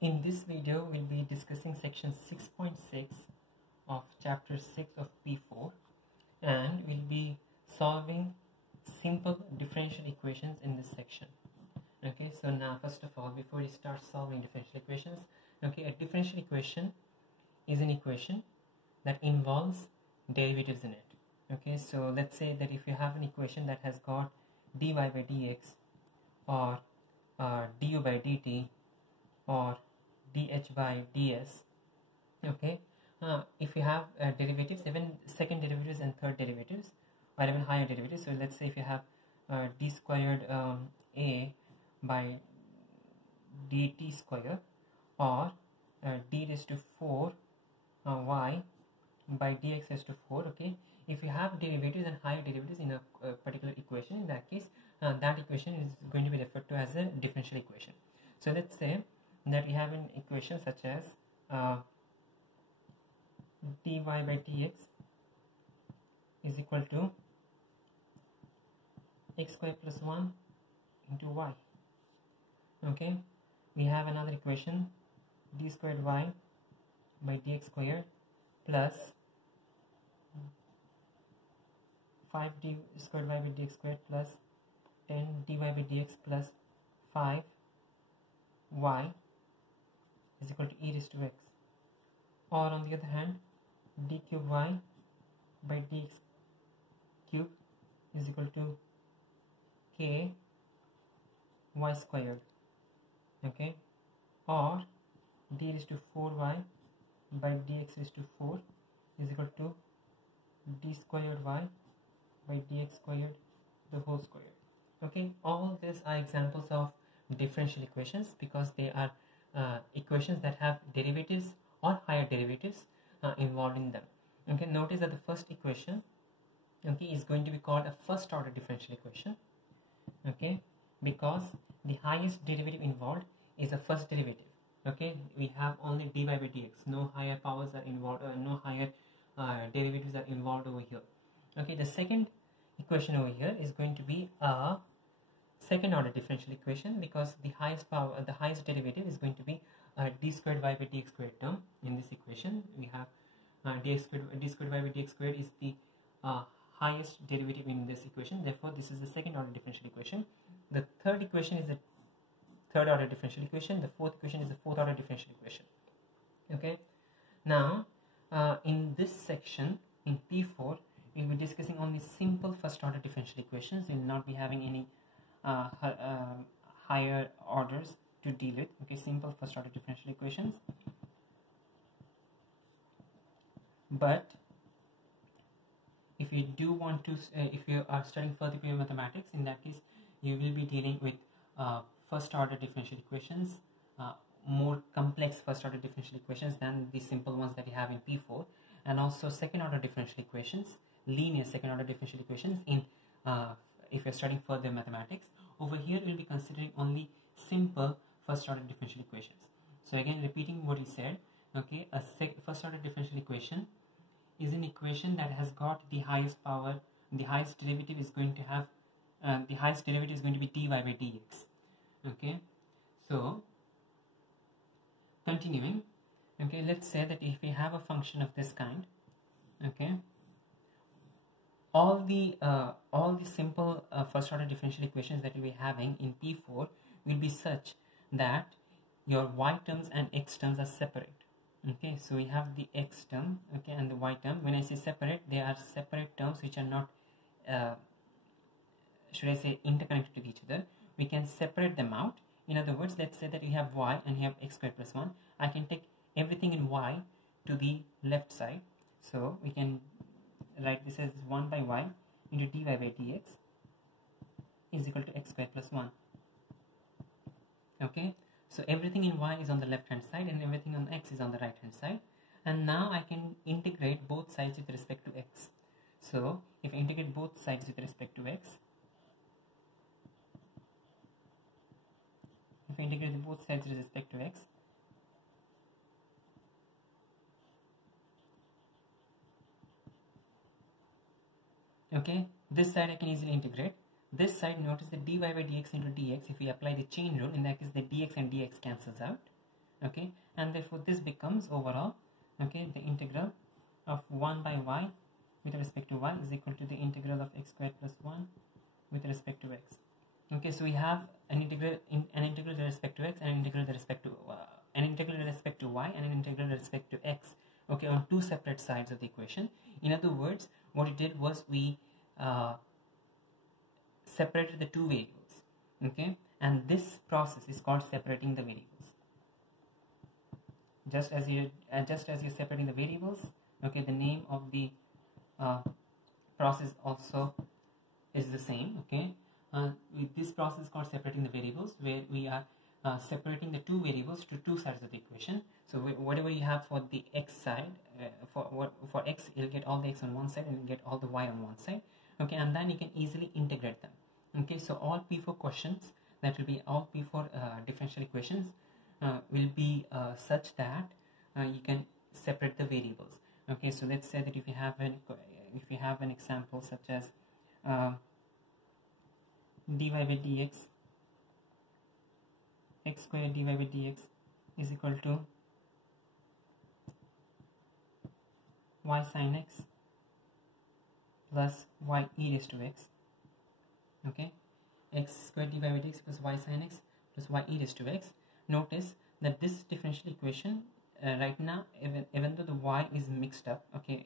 In this video, we'll be discussing section 6.6 of chapter 6 of P4, and we'll be solving simple differential equations in this section. Okay, so now first of all, before we start solving differential equations, okay, a differential equation is an equation that involves derivatives in it. Okay, so let's say that if you have an equation that has got dy by dx or du by dt or dh by ds, okay, if you have derivatives, even second derivatives and third derivatives, or even higher derivatives, so let's say if you have d squared a by dt square or d raised to 4 y by dx raised to 4, okay, if you have derivatives and higher derivatives in a particular equation, in that case that equation is going to be referred to as a differential equation. So let's say that we have an equation such as dy by dx is equal to x squared plus 1 into y. Okay, we have another equation, d squared y by dx squared plus 5d squared y by dx squared plus 10 dy by dx plus 5 y is equal to e raised to x. Or on the other hand, d cube y by dx cube is equal to k y squared. Okay, or d raised to 4y by dx raised to 4 is equal to d squared y by dx squared the whole square. Okay, all these are examples of differential equations because they are equations that have derivatives or higher derivatives involved in them. Okay, notice that the first equation, okay, is going to be called a first order differential equation. Okay, because the highest derivative involved is a first derivative. Okay, we have only dy by dx, no higher powers are involved, no higher derivatives are involved over here. Okay, the second equation over here is going to be a second order differential equation because the highest power, the highest derivative is going to be d squared y by dx squared term. In this equation we have d squared y by dx squared is the highest derivative in this equation, therefore this is the second order differential equation. The third equation is the third order differential equation, the fourth equation is the fourth order differential equation. Okay, now in this section in P4 we'll be discussing only simple first order differential equations. We'll not be having any higher orders to deal with. Okay, simple first order differential equations. But if you do want to, if you are studying further pure mathematics, in that case you will be dealing with first order differential equations, more complex first order differential equations than the simple ones that you have in P4, and also second order differential equations, linear second order differential equations in if you're studying further mathematics. Over here we'll be considering only simple first order differential equations. So again, repeating what he said, okay, a first order differential equation is an equation that has got the highest power, the highest derivative is going to have the highest derivative is going to be dy by dx. Okay, so continuing, okay, let's say that if we have a function of this kind, okay, all the simple first order differential equations that we'll be having in P4 will be such that your y terms and x terms are separate. Okay, so we have the x term, okay, and the y term. When I say separate, they are separate terms which are not should I say interconnected to each other. We can separate them out. In other words, let's say that you have y and you have x squared plus 1. I can take everything in y to the left side, so we can write this as 1 by y into dy by dx is equal to x squared plus 1. Okay, so everything in y is on the left hand side and everything on x is on the right hand side, and now I can integrate both sides with respect to x. So if I integrate both sides with respect to x, if I integrate both sides with respect to x, okay, this side I can easily integrate. This side, notice the dy by dx into dx, if we apply the chain rule, in that case the dx and dx cancels out. okay, and therefore this becomes overall, okay, the integral of 1 by y with respect to y is equal to the integral of x squared plus 1 with respect to x. Okay, so we have an integral with respect to x and an integral with respect to an integral with respect to y and an integral with respect to x, okay, on two separate sides of the equation. In other words, what we did was we separated the two variables, okay, and this process is called separating the variables. Just as you're separating the variables, okay, the name of the process also is the same, okay. With this process is called separating the variables, where we are separating the two variables to two sides of the equation. So whatever you have for the x side, for x, you'll get all the x on one side and you'll get all the y on one side, okay, and then you can easily integrate them, okay. So all P4 questions, that will be all P4 differential equations will be such that you can separate the variables, okay. So let's say that if you have an example such as dy by dx, x squared dy by dx is equal to y sin x plus y e raised to x, okay, x squared dy by dx plus y sin x plus y e raised to x. Notice that this differential equation right now, even though the y is mixed up, okay,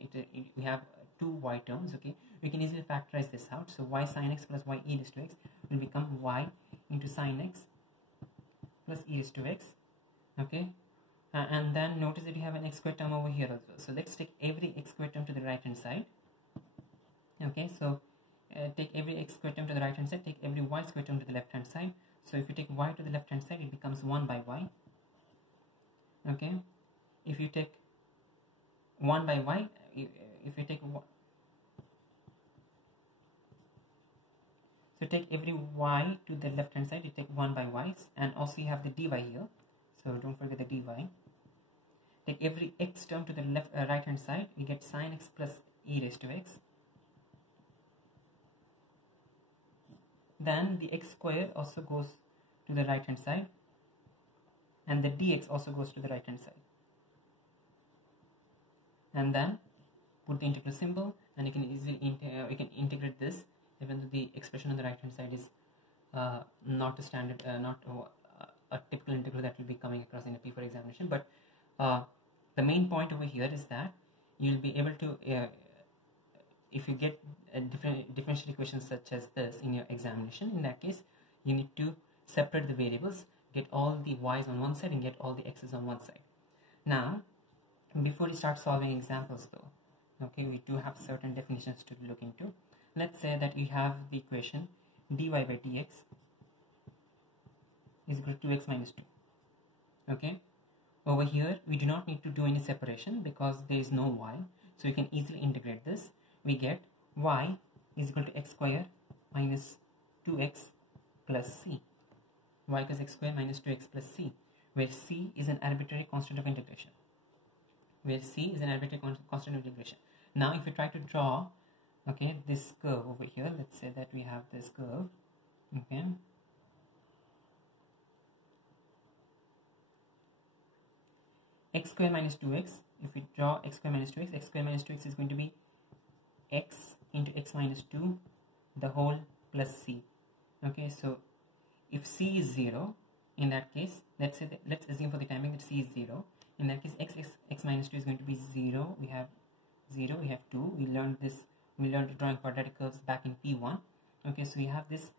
we have two y terms, okay, we can easily factorize this out. So y sin x plus y e raised to x will become y into sin x plus e raised to x, okay. And then notice that you have an x squared term over here also. So let's take every x squared term to the right hand side, okay. So take every x squared term to the right hand side, take every y squared term to the left hand side. So if you take y to the left hand side, it becomes 1 by y, okay. If you take 1 by y, if you take so take every y to the left hand side, you take 1 by y, and also you have the dy here, so don't forget the dy. Take every x term to the right hand side, you get sin x plus e raised to x. Then the x square also goes to the right hand side, and the dx also goes to the right hand side. And then put the integral symbol, and you can easily integrate this, even though the expression on the right hand side is not a standard, not a typical integral that will be coming across in a P4 examination. But the main point over here is that you'll be able to, if you get differential equations such as this in your examination, in that case you need to separate the variables, get all the y's on one side and get all the x's on one side. Now, before we start solving examples though, okay, we do have certain definitions to look into. Let's say that you have the equation dy by dx is equal to 2x minus 2, okay. Over here we do not need to do any separation because there is no y, so you can easily integrate this. We get y is equal to x square minus 2x plus c, y equals x square minus 2x plus c, where c is an arbitrary constant of integration. Now if you try to draw, okay, this curve over here, let's say that we have this curve, okay, x square minus 2x, if we draw x square minus 2x is going to be x into x minus 2 the whole plus c, okay. So if c is 0, in that case, let's assume for the time being that c is 0. In that case, x minus 2 is going to be 0. We have 0, we have 2. We learned drawing quadratic curves back in P1. Okay, so we have this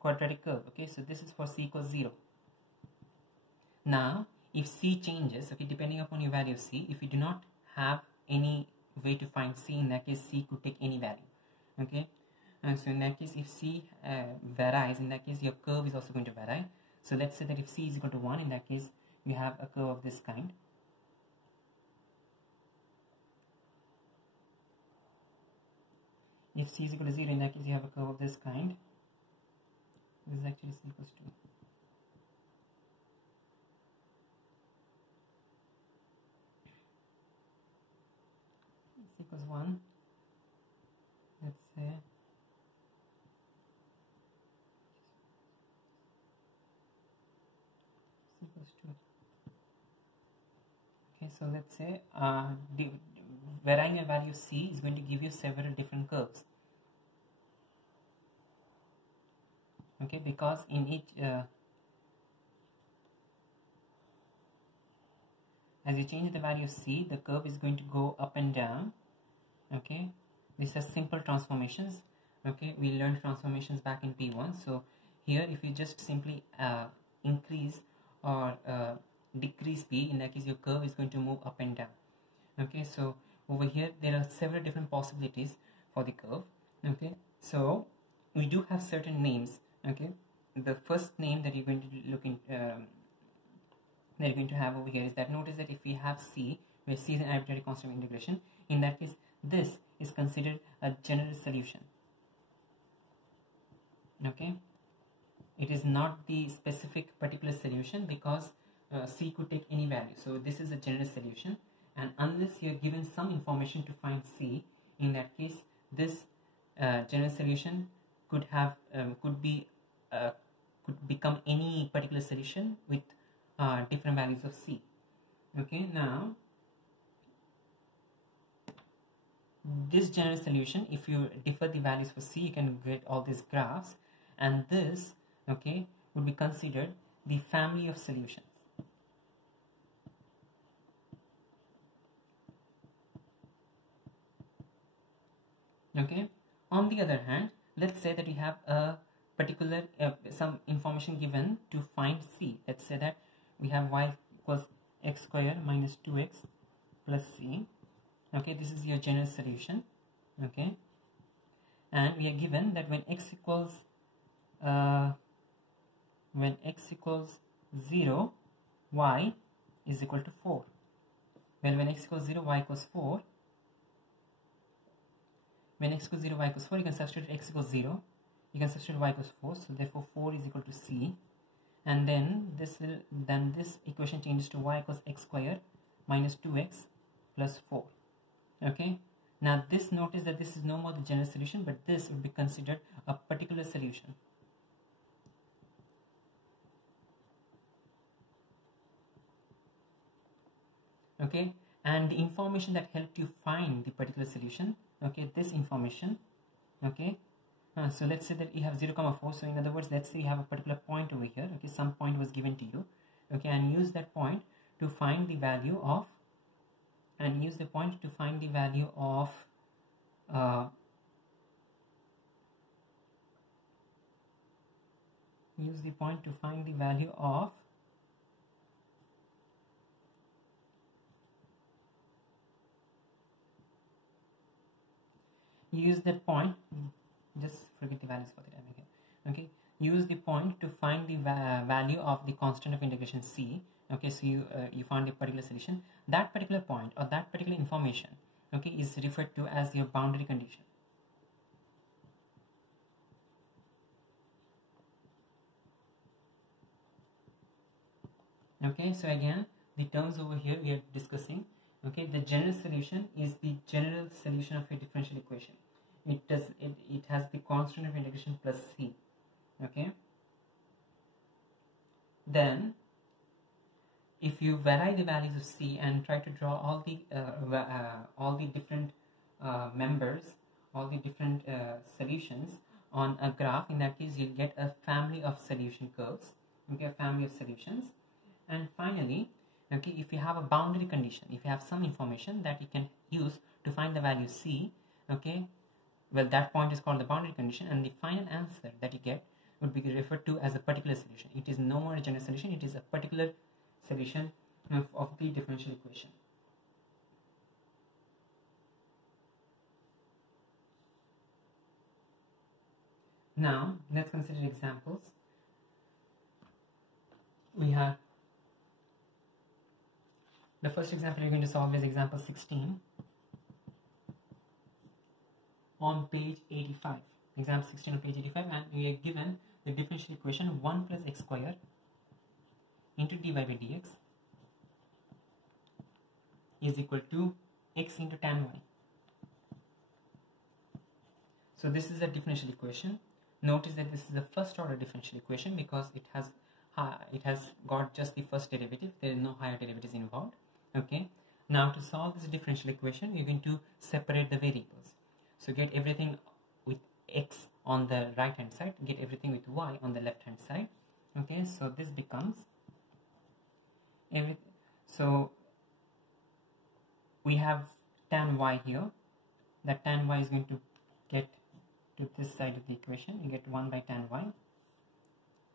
quadratic curve. Okay, so this is for c equals 0. Now, if c changes, okay, depending upon your value of c, if you do not have any way to find c, in that case, c could take any value. Okay, so in that case, if c varies, in that case, your curve is also going to vary. So let's say that if c is equal to 1, in that case, you have a curve of this kind. If c is equal to 0, in that case, you have a curve of this kind. This is actually c equals 2. C equals 1. Let's say Okay, so let's say varying a value c is going to give you several different curves. Okay, because in each as you change the value c, the curve is going to go up and down. Okay, these are simple transformations. Okay, we learned transformations back in P1. So here, if you just simply increase or decrease p, in that case your curve is going to move up and down. Okay, so over here there are several different possibilities for the curve. Okay, so we do have certain names. Okay, the first name that you're going to look in that you're going to have over here is that, notice that if we have c, where c is an arbitrary constant of integration, in that case this is considered a general solution. Okay, it is not the specific particular solution, because c could take any value. So this is a general solution, and unless you are given some information to find c, in that case this general solution could have could become any particular solution with different values of c. Okay, now this general solution, if you differ the values for c, you can get all these graphs, and this, okay, would be considered the family of solutions. Okay, on the other hand, let's say that you have a particular some information given to find c. Let's say that we have y equals x squared minus 2x plus c. Okay, this is your general solution. Okay, and we are given that when x equals 0, y is equal to 4. Well, when x equals 0, y equals 4. When x equals 0, y equals 4, you can substitute x equals 0. You can substitute y equals 4. So therefore 4 is equal to c. And then this equation changes to y equals x squared minus 2x plus 4. Okay. Now this, notice that this is no more the general solution, but this would be considered a particular solution. Okay, and the information that helped you find the particular solution, okay, this information, okay, so let's say that you have 0, 4, so in other words, let's say you have a particular point over here, okay, some point was given to you, okay, and use that point to find the value of, use the point to find the value of use that point, just forget the values for the time here. Okay, use the point to find the value of the constant of integration c. Okay, so you found a particular solution. That particular point or that particular information, okay, is referred to as your boundary condition. Okay, so again, the terms over here we are discussing. Okay, the general solution is the general solution of a differential equation. It has the constant of integration plus c. Okay, then if you vary the values of c and try to draw all the different members, all the different solutions on a graph, in that case you'll get a family of solution curves. Okay, a family of solutions. And finally, okay, if you have a boundary condition, if you have some information that you can use to find the value c, okay, well, that point is called the boundary condition, and the final answer that you get would be referred to as a particular solution. It is no more a general solution, it is a particular solution of the differential equation. Now, let's consider examples. We have the first example you're going to solve is example 16 on page 85. Example 16 on page 85, and we are given the differential equation 1 plus x squared into dy by dx is equal to x into tan y. So this is a differential equation. Notice that this is a first order differential equation because it has got just the first derivative. There is no higher derivatives involved. Okay, now to solve this differential equation, you're going to separate the variables. So get everything with x on the right hand side, get everything with y on the left hand side. Okay, so this becomes so we have tan y here. That tan y is going to get to this side of the equation. You get 1 by tan y.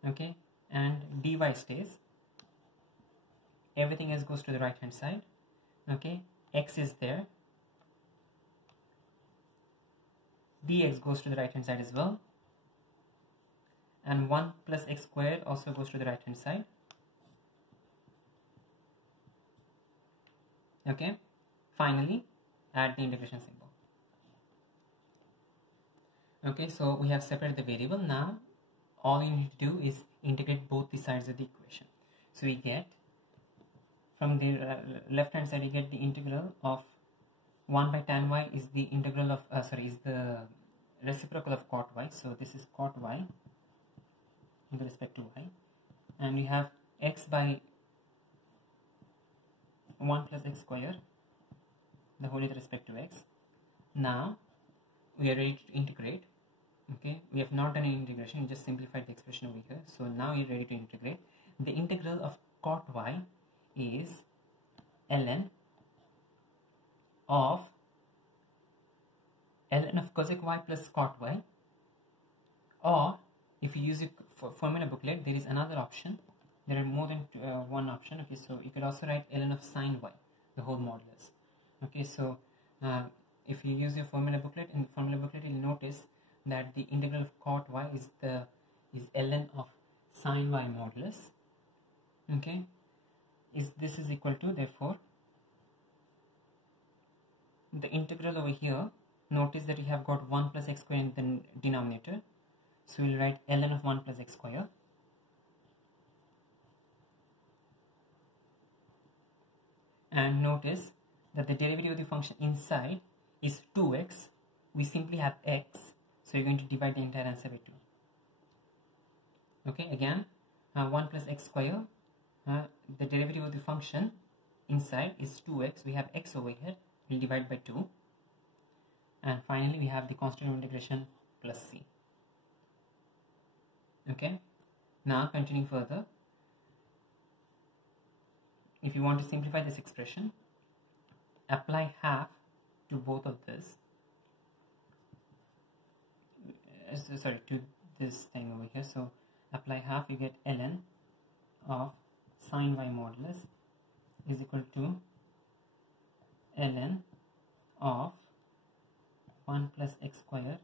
Okay, and dy stays. Everything else goes to the right hand side. Okay, x is there. Dx goes to the right hand side as well. And 1 plus x squared also goes to the right hand side. Okay, finally add the integration symbol. Okay, so we have separated the variable. Now all you need to do is integrate both the sides of the equation. So we get from the left hand side, you get the integral of 1 by tan y is the integral of is the reciprocal of cot y. So this is cot y with respect to y, and we have x by 1 plus x square, the whole with respect to x. Now we are ready to integrate. Okay, we have not done any integration, we just simplified the expression over here. So now you're ready to integrate. The integral of cot y is ln of cosec y plus cot y, or if you use it for formula booklet, there is another option. There are more than one option. Okay, so you could also write ln of sine y, the whole modulus. Okay, so if you use your formula booklet, in the formula booklet you'll notice that the integral of cot y is ln of sine y modulus. Okay, this is equal to, therefore the integral over here, notice that you have got 1 plus x square in the denominator, so we'll write ln of 1 plus x square. And notice that the derivative of the function inside is 2x. We simply have x, so you're going to divide the entire answer by 2. Okay, again 1 plus x square, the derivative of the function inside is 2x. We have x over here, we'll divide by 2. And finally we have the constant of integration plus c. Okay, now continuing further, if you want to simplify this expression, apply half to both of this, to this thing over here. So apply half, you get ln of sine y modulus is equal to ln of 1 plus x square,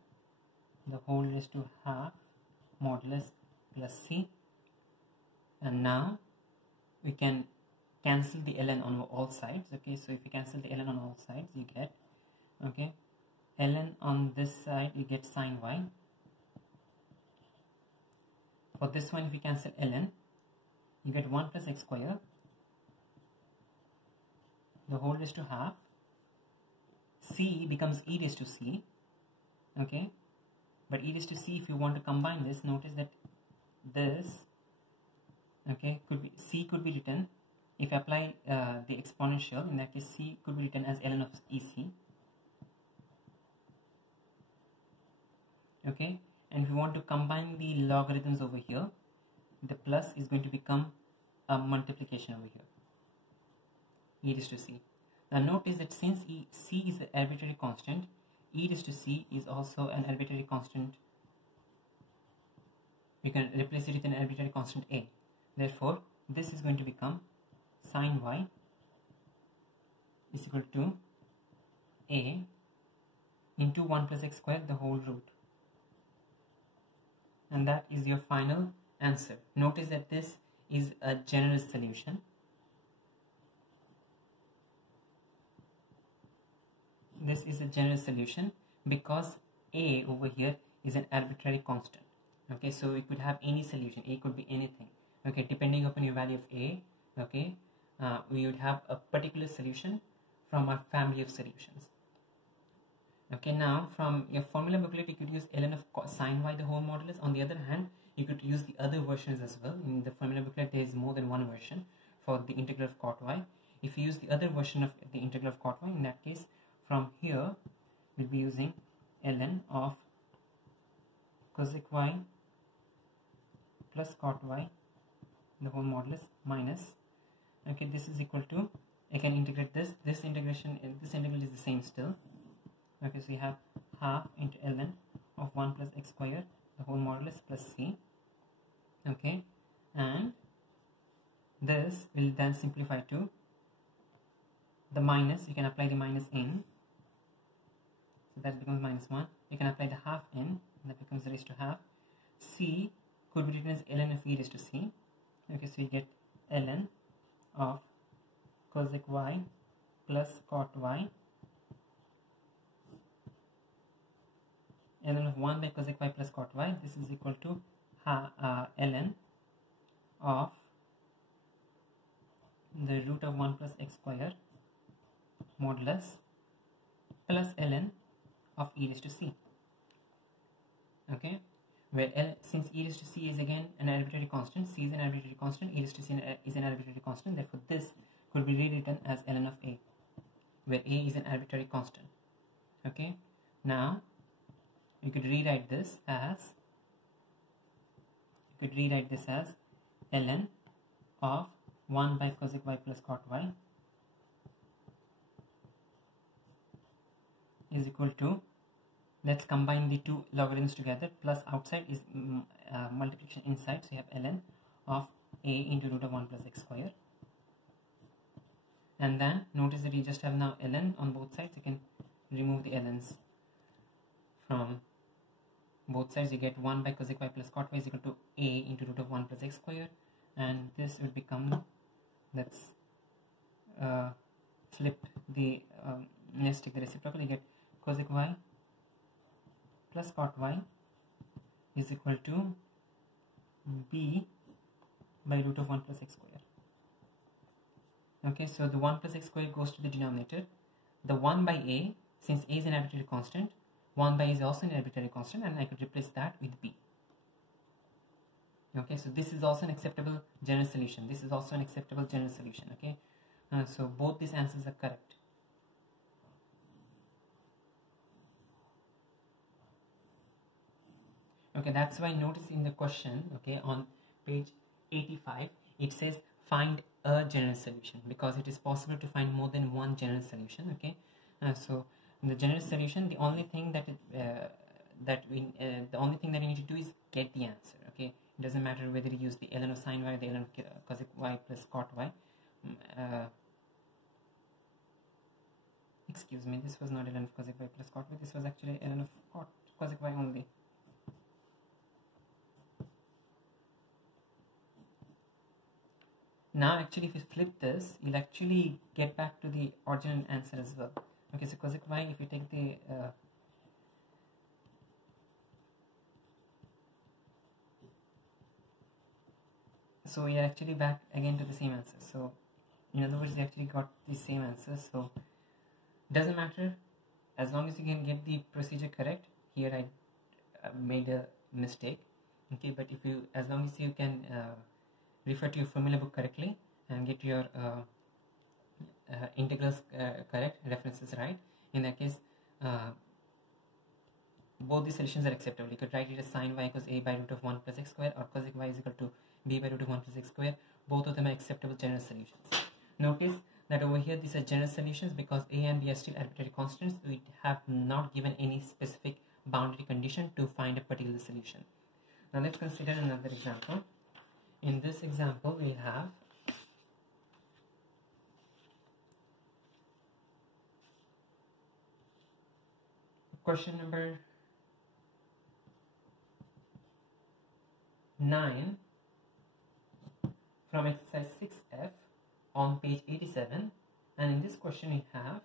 the whole raised to half modulus plus c. And now we can cancel the ln on all sides. Okay, so if you cancel the ln on all sides, you get, okay, ln on this side you get sine y. For this one, if you cancel ln, you get 1 plus x square, the whole raised to half. C becomes e raised to c. Okay, but e raised to c, if you want to combine this, notice that this, okay, c could be written, if you apply the exponential, in that case c could be written as ln of ec. Okay, and if you want to combine the logarithms over here, the plus is going to become a multiplication over here, e raised to c. Now notice that since c is an arbitrary constant, e raised to c is also an arbitrary constant. We can replace it with an arbitrary constant a. Therefore, this is going to become sine y is equal to a into 1 plus x square, the whole root. And that is your final answer. Notice that this is a general solution. This is a general solution because a over here is an arbitrary constant. Okay, so it could have any solution. A could be anything. Okay, depending upon your value of a, okay, we would have a particular solution from our family of solutions. Okay, now from your formula booklet, you could use ln of sine y, the whole modulus. On the other hand, you could use the other versions as well. In the formula booklet, there is more than one version for the integral of cot y. If you use the other version of the integral of cot y, in that case from here we'll be using ln of cosec y plus cot y the whole modulus minus, okay, this is equal to, I can integrate this integral is the same still, okay, so you have half into ln of 1 plus x square the whole modulus plus c, okay, and this will then simplify to the minus, you can apply the minus in, so that becomes minus 1, you can apply the half in, that becomes raised to half, c could be written as ln of e raised to c, okay, so you get ln of cosec y plus cot y, ln of 1 by cosec y plus cot y, this is equal to ln of the root of 1 plus x square modulus plus ln of e raised to c, okay, where since e raised to c is again an arbitrary constant, c is an arbitrary constant, e raised to c is an arbitrary constant, therefore this could be rewritten as ln of a, where a is an arbitrary constant, okay. Now you could rewrite this as ln of 1 by cosec y plus cot y is equal to, let's combine the two logarithms together, plus outside is multiplication inside, so you have ln of a into root of 1 plus x square, and then notice that you just have now ln on both sides, you can remove the ln's from both sides, you get 1 by cosec y plus cot y is equal to a into root of 1 plus x square, and this will become, let's flip the let's take the reciprocal, you get cosec y plus cot y is equal to b by root of 1 plus x square, okay, so the 1 plus x square goes to the denominator, the 1 by a, since a is an arbitrary constant, 1 by is also an arbitrary constant, and I could replace that with b, okay, so this is also an acceptable general solution, okay, so both these answers are correct. Okay, that's why notice in the question, okay, on page 85 it says find a general solution, because it is possible to find more than one general solution, okay. So in the general solution, the only thing that you need to do is get the answer, okay. It doesn't matter whether you use the ln of sine y or the ln of cosec y plus cot y. Excuse me, this was not ln of cosec y plus cot y, this was actually ln of cosec y only. Now actually if you flip this, you'll actually get back to the original answer as well, okay. So cosec y, if you take the so we are actually back again to the same answer, so in other words you actually got the same answer, so doesn't matter as long as you can get the procedure correct. Here I made a mistake, okay, but if you, as long as you can refer to your formula book correctly and get your integrals correct, references right, in that case both the solutions are acceptable. You could write it as sine y equals a by root of 1 plus x square, or cosec y is equal to b by root of 1 plus x square. Both of them are acceptable general solutions. Notice that over here these are general solutions because a and b are still arbitrary constants. We have not given any specific boundary condition to find a particular solution. Now let's consider another example. In this example we have question number 9 from exercise 6f on page 87, and in this question we have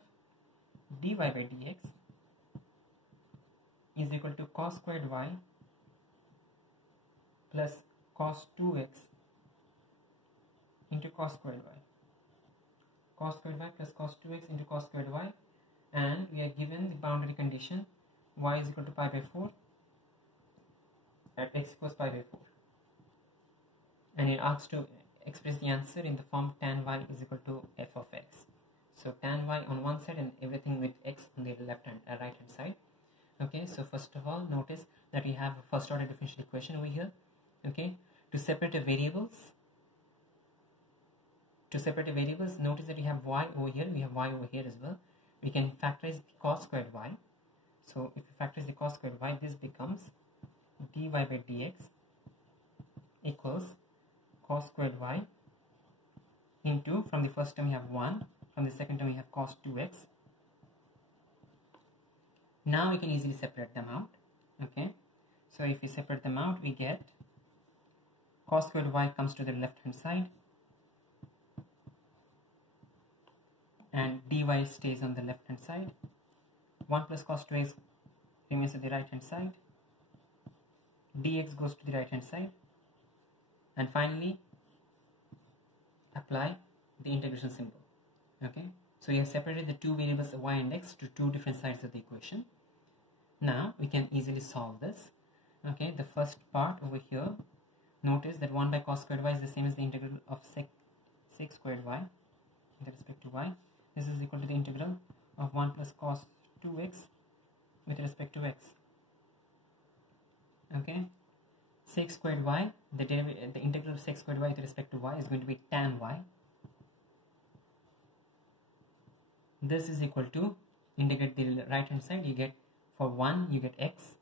dy by dx is equal to cos squared y plus cos 2x into cos squared y, cos squared y plus cos 2x into cos squared y, and we are given the boundary condition y is equal to pi by 4 at x equals pi by 4, and it asks to express the answer in the form tan y is equal to f of x. So tan y on one side and everything with x on the right hand side. Okay, so first of all, notice that we have a first order differential equation over here. Okay, to separate the variables, notice that we have y over here, we have y over here as well. We can factorize the cos squared y. So if you factorize the cos squared y, this becomes dy by dx equals cos squared y into, from the first term we have 1, from the second term we have cos 2x. Now we can easily separate them out. Okay, so if we separate them out, we get cos squared y comes to the left hand side and dy stays on the left hand side. 1 plus cos 2x remains at the right hand side, dx goes to the right hand side, and finally apply the integration symbol. Okay, so you have separated the two variables y and x to two different sides of the equation. Now we can easily solve this. Okay, the first part over here, notice that 1 by cos squared y is the same as the integral of sec squared y with respect to y. This is equal to the integral of 1 plus cos 2x with respect to x. Okay, sec squared y, the integral of sec squared y with respect to y is going to be tan y. This is equal to, integrate the right hand side, you get, for 1 you get x,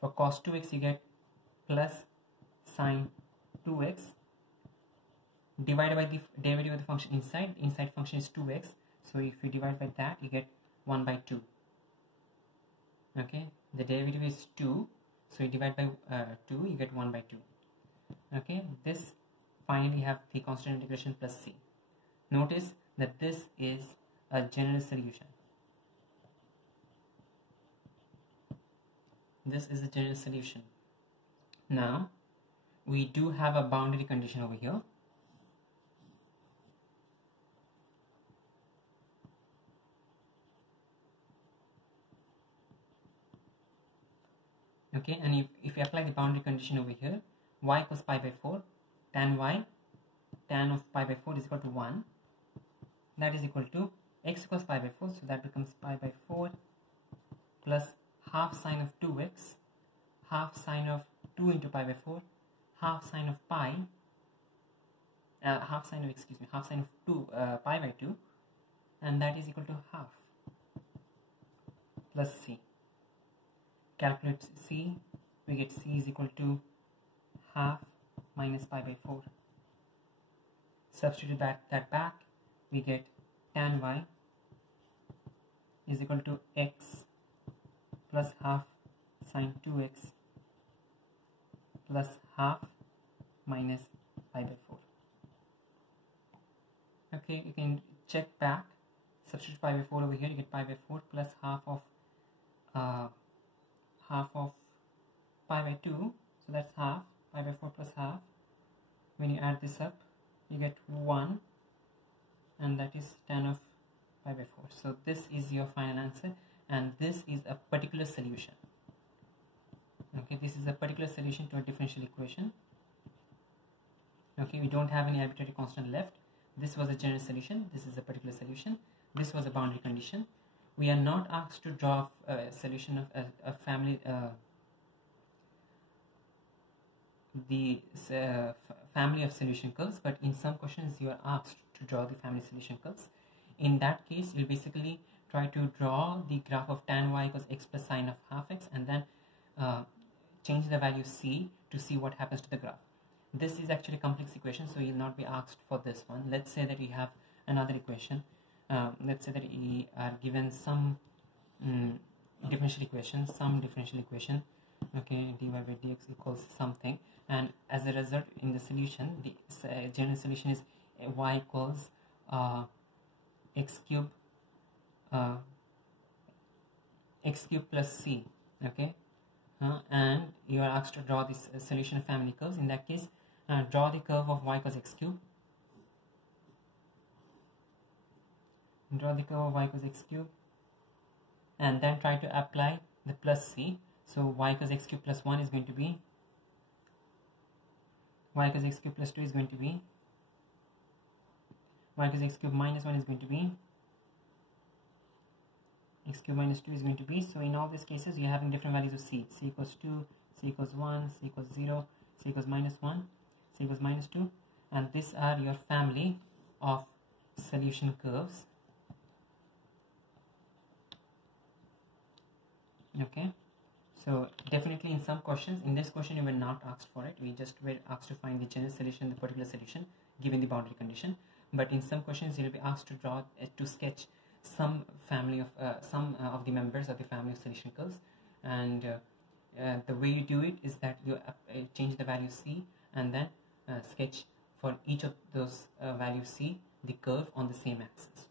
for cos 2x you get plus sine 2x, divided by the derivative of the function inside function is 2x, so if you divide by that you get 1 by 2. Okay, the derivative is 2, so you divide by 2, you get 1 by 2. Okay, this finally have the constant integration plus c. Notice that this is a general solution. This is a general solution. Now we do have a boundary condition over here. Okay, and if you apply the boundary condition over here, y equals pi by 4, tan of pi by 4 is equal to 1. That is equal to x equals pi by 4, so that becomes pi by 4 plus half sine of 2x, half sine of 2 into pi by 4, half sine of pi, half sine of 2 pi by 2, and that is equal to half, plus c. Calculate c, we get c is equal to half minus pi by 4. Substitute that back, we get tan y is equal to x plus half sine 2x plus half minus pi by 4. Okay, you can check back, substitute pi by 4 over here, you get pi by 4 plus half of pi by 2, so that's half, pi by 4 plus half. When you add this up, you get 1, and that is tan of pi by 4. So this is your final answer, and this is a particular solution. Okay, this is a particular solution to a differential equation. Okay, we don't have any arbitrary constant left. This was a general solution, this is a particular solution, this was a boundary condition. We are not asked to draw a solution of a family, family of solution curves, but in some questions you are asked to draw the family solution curves. In that case, you'll basically try to draw the graph of tan y equals x plus sine of half x, and then change the value c to see what happens to the graph. This is actually a complex equation, so you'll not be asked for this one. Let's say that you have another equation. Let's say that we are given some differential equation, okay, dy by dx equals something, and as a result in the solution, the general solution is y equals x cube plus c. Okay, and you are asked to draw this solution of family curves. In that case, draw the curve of y equals x cube. Draw the curve of y equals x cube, and then try to apply the plus c. So y equals x cube plus 1 is going to be y equals x cube plus 2 is going to be y equals x cube minus 1 is going to be x cube minus 2 is going to be. So in all these cases you're having different values of c. C equals 2, c equals 1, c equals 0, c equals minus 1, c equals minus 2, and these are your family of solution curves. Okay, so definitely in some questions, in this question you were not asked for it, we just were asked to find the general solution, the particular solution given the boundary condition. But in some questions you will be asked to draw, to sketch some family of of the members of the family of solution curves, and the way you do it is that you change the value c and then sketch for each of those values c the curve on the same axis.